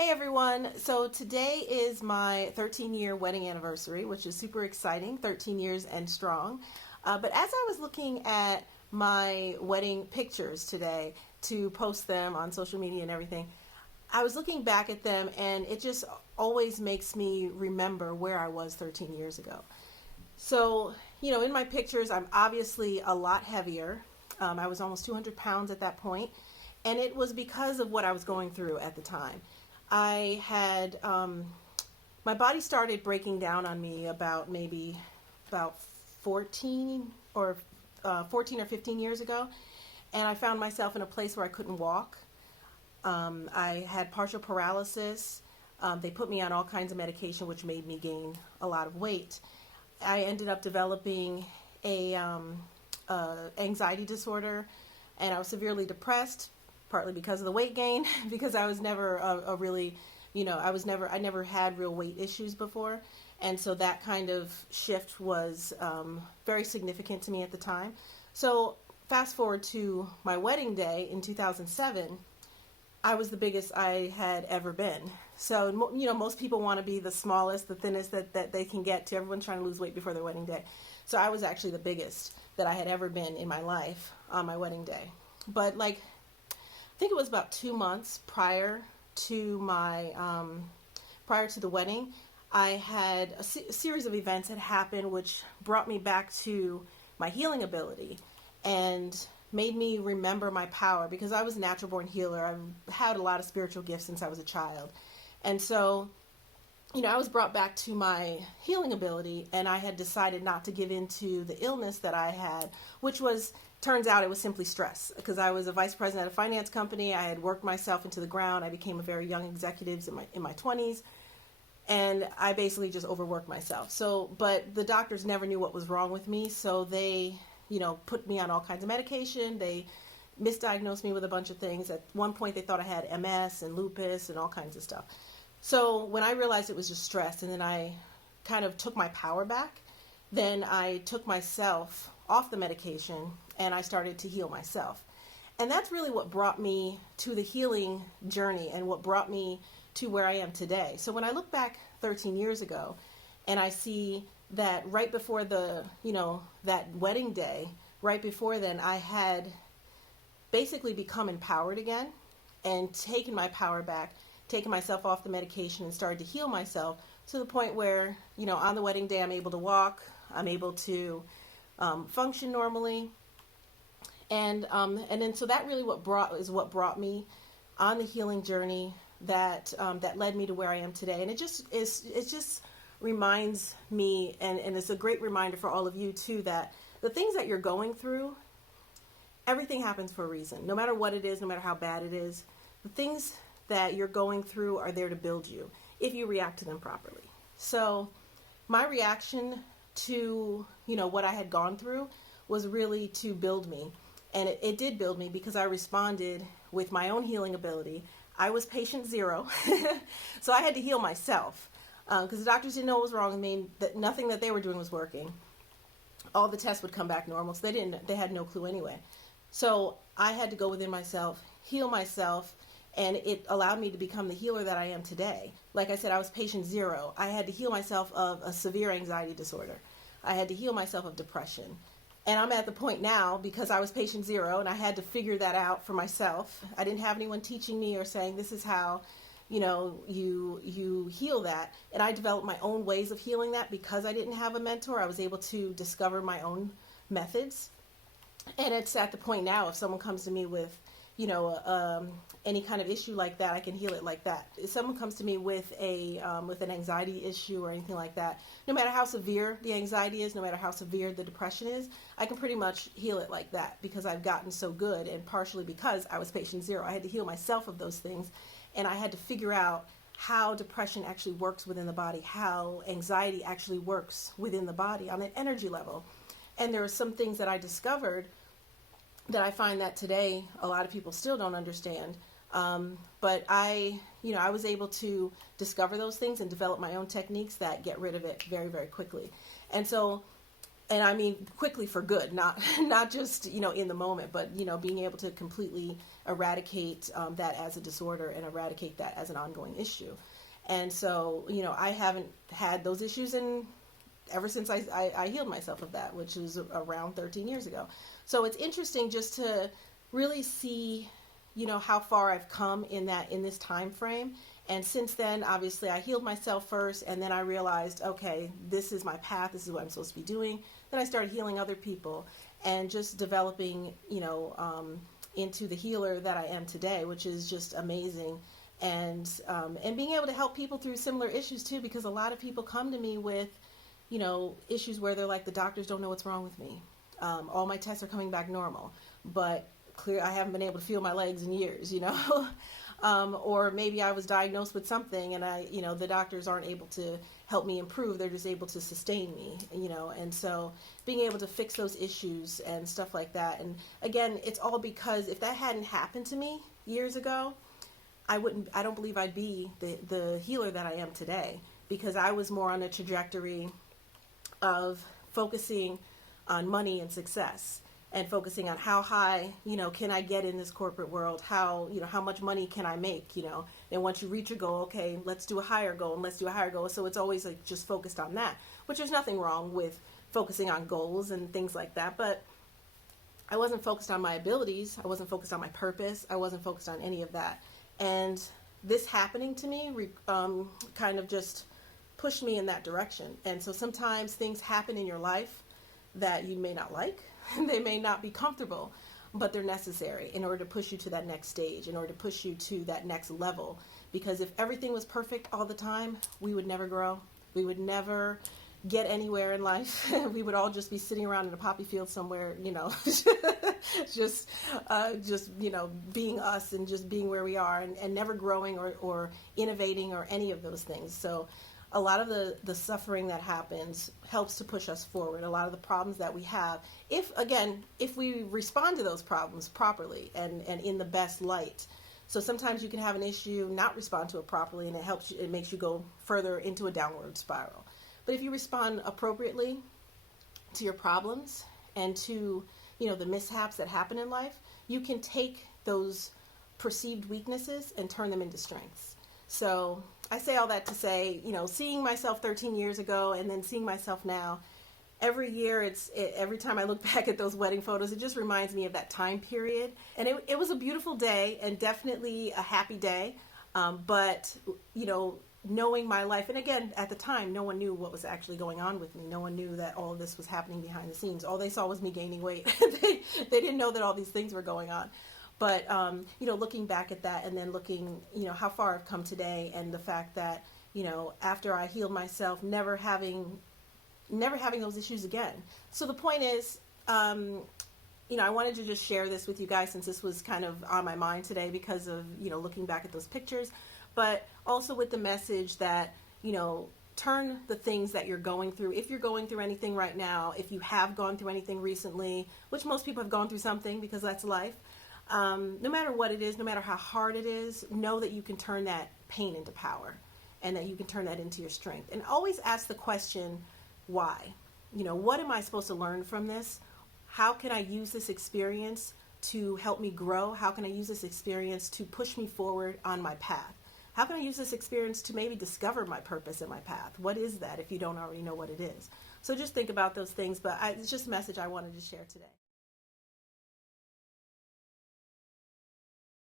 Hey everyone, so today is my 13-year wedding anniversary, which is super exciting, 13 years and strong. But as I was looking at my wedding pictures today to post them on social media and everything, I was looking back at them and it just always makes me remember where I was 13 years ago. So, in my pictures, I'm obviously a lot heavier. I was almost 200 pounds at that point, and it was because of what I was going through at the time. I had my body started breaking down on me about 14 or 14 or 15 years ago, and I found myself in a place where I couldn't walk. I had partial paralysis. They put me on all kinds of medication, which made me gain a lot of weight. I ended up developing a anxiety disorder, and I was severely depressed, partly because of the weight gain, because I was never a really, I never had real weight issues before. And so that kind of shift was very significant to me at the time. So fast forward to my wedding day in 2007, I was the biggest I had ever been. So, most people want to be the smallest, the thinnest that they can get to. Everyone's trying to lose weight before their wedding day. So I was actually the biggest that I had ever been in my life on my wedding day. But I think it was about 2 months to my, prior to the wedding, I had a series of events that happened which brought me back to my healing ability and made me remember my power, because I was a natural born healer. I've had a lot of spiritual gifts since I was a child. And so, I was brought back to my healing ability, and I had decided not to give in to the illness that I had, which was, turns out it was simply stress, because I was a vice president at a finance company. I had worked myself into the ground. I became a very young executive in my 20s, and I basically just overworked myself. So, but the doctors never knew what was wrong with me, so they put me on all kinds of medication. They misdiagnosed me with a bunch of things. At one point, they thought I had MS and lupus and all kinds of stuff. So when I realized it was just stress, and then I kind of took my power back, then I took myself off the medication and I started to heal myself. And that's really what brought me to the healing journey and what brought me to where I am today. So when I look back 13 years ago and I see that right before that wedding day, right before then, I had basically become empowered again and taken my power back, taken myself off the medication and started to heal myself to the point where, on the wedding day, I'm able to walk, I'm able to function normally. And then so that really what brought me on the healing journey that led me to where I am today. And it just reminds me, and it's a great reminder for all of you too, that the things that you're going through, everything happens for a reason. No matter what it is, no matter how bad it is, the things that you're going through are there to build you if you react to them properly. So my reaction to, what I had gone through was really to build me. And it did build me because I responded with my own healing ability. I was patient zero. So I had to heal myself. Because the doctors didn't know what was wrong with me, that nothing that they were doing was working. All the tests would come back normal, so they had no clue anyway. So I had to go within myself, heal myself, and it allowed me to become the healer that I am today. Like I said, I was patient zero. I had to heal myself of a severe anxiety disorder. I had to heal myself of depression. And I'm at the point now, because I was patient zero, and I had to figure that out for myself. I didn't have anyone teaching me or saying, this is how you heal that. And I developed my own ways of healing that because I didn't have a mentor. I was able to discover my own methods. And it's at the point now, if someone comes to me with, any kind of issue like that, I can heal it like that. If someone comes to me with an anxiety issue or anything like that, no matter how severe the anxiety is, no matter how severe the depression is, I can pretty much heal it like that because I've gotten so good, and partially because I was patient zero. I had to heal myself of those things, and I had to figure out how depression actually works within the body, how anxiety actually works within the body on an energy level. And there are some things that I discovered that I find that today a lot of people still don't understand. But I was able to discover those things and develop my own techniques that get rid of it very, very quickly. And so and I mean quickly for good, not not just in the moment, but being able to completely eradicate that as a disorder and eradicate that as an ongoing issue. And so I haven't had those issues in ever since I healed myself of that, which was around 13 years ago. So it's interesting just to really see how far I've come in this time frame. And since then, obviously, I healed myself first, and then I realized, okay, this is my path. This is what I'm supposed to be doing. Then I started healing other people, and just developing, into the healer that I am today, which is just amazing. And being able to help people through similar issues too, because a lot of people come to me with, issues where they're like, the doctors don't know what's wrong with me. All my tests are coming back normal, but clear I haven't been able to feel my legs in years, or maybe I was diagnosed with something and the doctors aren't able to help me improve. They're just able to sustain me, and so being able to fix those issues and stuff like that. And again, it's all because if that hadn't happened to me years ago, I don't believe I'd be the healer that I am today, because I was more on a trajectory of focusing on money and success, and focusing on how high, can I get in this corporate world? How much money can I make? And once you reach a goal, okay, let's do a higher goal, and let's do a higher goal. So it's always like just focused on that, which there's nothing wrong with focusing on goals and things like that. But I wasn't focused on my abilities. I wasn't focused on my purpose. I wasn't focused on any of that. And this happening to me kind of just pushed me in that direction. And so sometimes things happen in your life that you may not like. They may not be comfortable, but they're necessary in order to push you to that next stage, in order to push you to that next level. Because if everything was perfect all the time, we would never grow. We would never get anywhere in life. We would all just be sitting around in a poppy field somewhere, just being us and just being where we are, and never growing or innovating or any of those things. So a lot of the suffering that happens helps to push us forward. A lot of the problems that we have, if we respond to those problems properly and in the best light. So sometimes you can have an issue, not respond to it properly, and it makes you go further into a downward spiral. But if you respond appropriately to your problems and to the mishaps that happen in life, you can take those perceived weaknesses and turn them into strengths. So I say all that to say, seeing myself 13 years ago and then seeing myself now, every year, every time I look back at those wedding photos, it just reminds me of that time period. And it was a beautiful day and definitely a happy day. But knowing my life, and again, at the time, no one knew what was actually going on with me. No one knew that all of this was happening behind the scenes. All they saw was me gaining weight. They didn't know that all these things were going on. But, looking back at that and then looking, how far I've come today, and the fact that, after I healed myself, never having those issues again. So the point is, I wanted to just share this with you guys, since this was kind of on my mind today because of, looking back at those pictures, but also with the message that, turn the things that you're going through. If you're going through anything right now, if you have gone through anything recently, which most people have gone through something because that's life, no matter what it is, no matter how hard it is, know that you can turn that pain into power, and that you can turn that into your strength. And always ask the question, why? What am I supposed to learn from this? How can I use this experience to help me grow? How can I use this experience to push me forward on my path? How can I use this experience to maybe discover my purpose in my path? What is that if you don't already know what it is? So just think about those things. But it's just a message I wanted to share today.